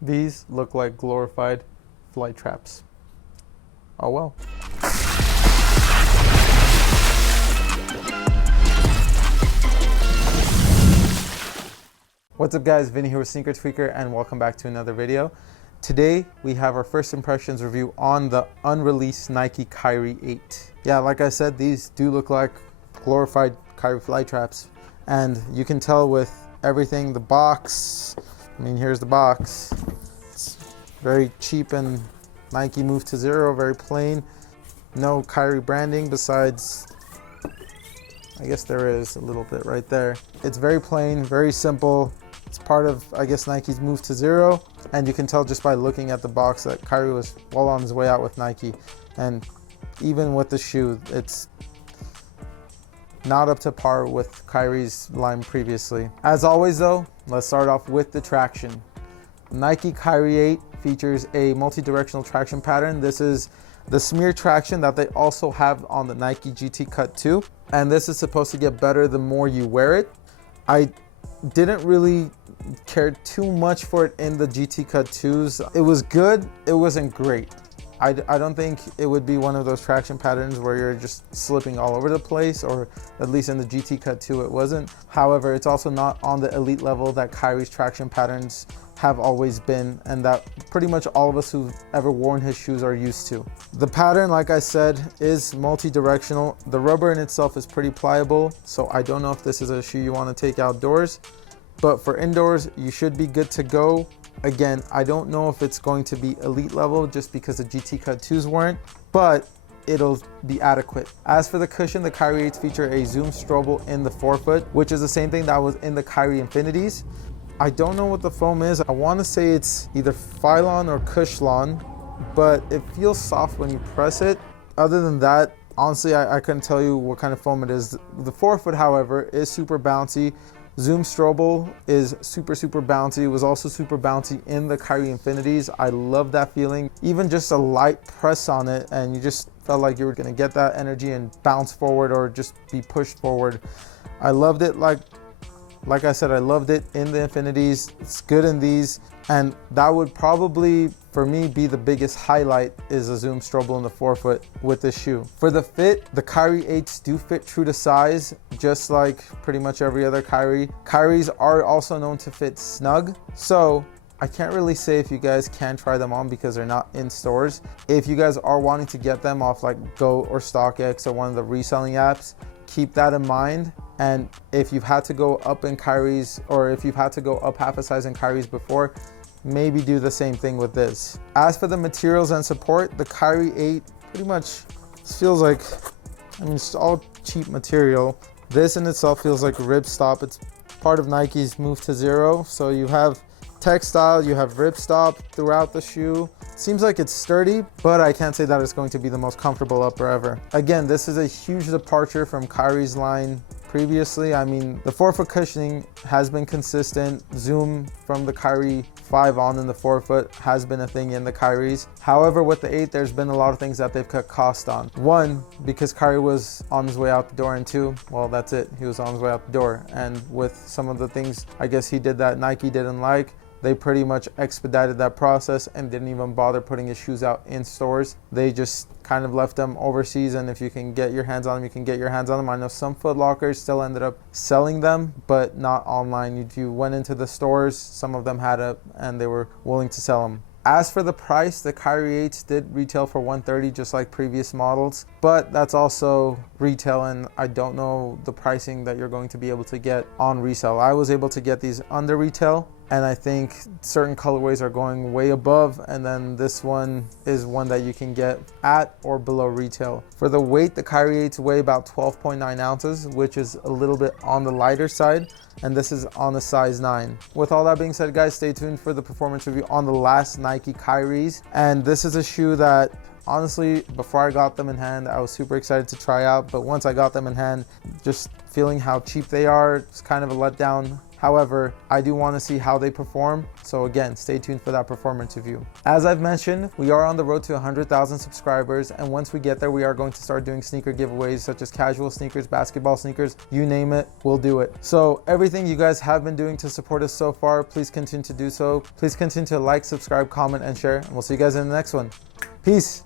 These look like glorified flight traps. Oh well. What's up guys, Vinny here with SneakrTweakr and welcome back to another video. Today we have our first impressions review on the unreleased Nike Kyrie 8. Yeah, like I said, these do look like glorified Kyrie flight traps, and you can tell with everything, the box, I mean here's the box. It's very cheap and Nike moved to zero, very plain. No Kyrie branding besides, I guess there is a little bit right there. It's very plain, very simple. It's part of, I guess, Nike's move to zero. And you can tell just by looking at the box that Kyrie was well on his way out with Nike. And even with the shoe, it's not up to par with Kyrie's line previously. As always though, let's start off with the traction. Nike Kyrie 8 features a multi-directional traction pattern. This is the smear traction that they also have on the Nike GT Cut 2. And this is supposed to get better the more you wear it. I didn't really care too much for it in the GT Cut 2s. It was good, it wasn't great. I don't think it would be one of those traction patterns where you're just slipping all over the place, or at least in the GT Cut 2 it wasn't. However, it's also not on the elite level that Kyrie's traction patterns have always been, and that pretty much all of us who've ever worn his shoes are used to. The pattern, like I said, is multi-directional. The rubber in itself is pretty pliable, so I don't know if this is a shoe you want to take outdoors, but for indoors, you should be good to go. Again, I don't know if it's going to be elite level just because the GT Cut 2s weren't, but it'll be adequate. As for the cushion, the Kyrie 8s feature a Zoom Strobel in the forefoot, which is the same thing that was in the Kyrie Infinities. I don't know what the foam is. I want to say it's either Phylon or Cushlon, but it feels soft when you press it. Other than that, honestly, I couldn't tell you what kind of foam it is. The forefoot, however, is super bouncy. Zoom Strobel is super bouncy. It was also super bouncy in the Kyrie Infinities. I love that feeling. Even just a light press on it and you just felt like you were gonna get that energy and bounce forward or just be pushed forward. I loved it. Like I said, I loved it in the Infinities. It's good in these, and that would probably, for me, be the biggest highlight, is a Zoom Strobel in the forefoot with this shoe. For the fit, the Kyrie 8s do fit true to size, just like pretty much every other Kyrie. Kyries are also known to fit snug, so I can't really say if you guys can try them on because they're not in stores. If you guys are wanting to get them off like Go or StockX or one of the reselling apps, keep that in mind. And if you've had to go up in Kyries, or if you've had to go up half a size in Kyries before, maybe do the same thing with this. As for the materials and support, the Kyrie 8 pretty much feels like, I mean, it's all cheap material. This in itself feels like ripstop. It's part of Nike's move to zero. So you have textile, you have ripstop throughout the shoe. Seems like it's sturdy, but I can't say that it's going to be the most comfortable upper ever. Again, this is a huge departure from Kyrie's line previously. I mean, the forefoot cushioning has been consistent. Zoom from the Kyrie 5 on in the forefoot has been a thing in the Kyries. However, with the 8, there's been a lot of things that they've cut cost on. One, because Kyrie was on his way out the door, and two, well, that's it. He was on his way out the door. And with some of the things, I guess he did that Nike didn't like, they pretty much expedited that process and didn't even bother putting his shoes out in stores. They just kind of left them overseas, and if you can get your hands on them, you can get your hands on them. I know some Foot Lockers still ended up selling them, but not online. If you went into the stores, some of them had it and they were willing to sell them. As for the price, the Kyrie 8s did retail for $130 just like previous models, but that's also retail, and I don't know the pricing that you're going to be able to get on resale. I was able to get these under retail, and I think certain colorways are going way above, and then this one is one that you can get at or below retail. For the weight, the Kyrie 8s weigh about 12.9 ounces, which is a little bit on the lighter side, and this is on a size 9. With all that being said, guys, stay tuned for the performance review on the last Nike Kyries. And this is a shoe that, honestly, before I got them in hand, I was super excited to try out, but once I got them in hand, just feeling how cheap they are, it's kind of a letdown. However, I do want to see how they perform. So again, stay tuned for that performance review. As I've mentioned, we are on the road to 100,000 subscribers. And once we get there, we are going to start doing sneaker giveaways such as casual sneakers, basketball sneakers, you name it, we'll do it. So everything you guys have been doing to support us so far, please continue to do so. Please continue to like, subscribe, comment, and share. And we'll see you guys in the next one. Peace.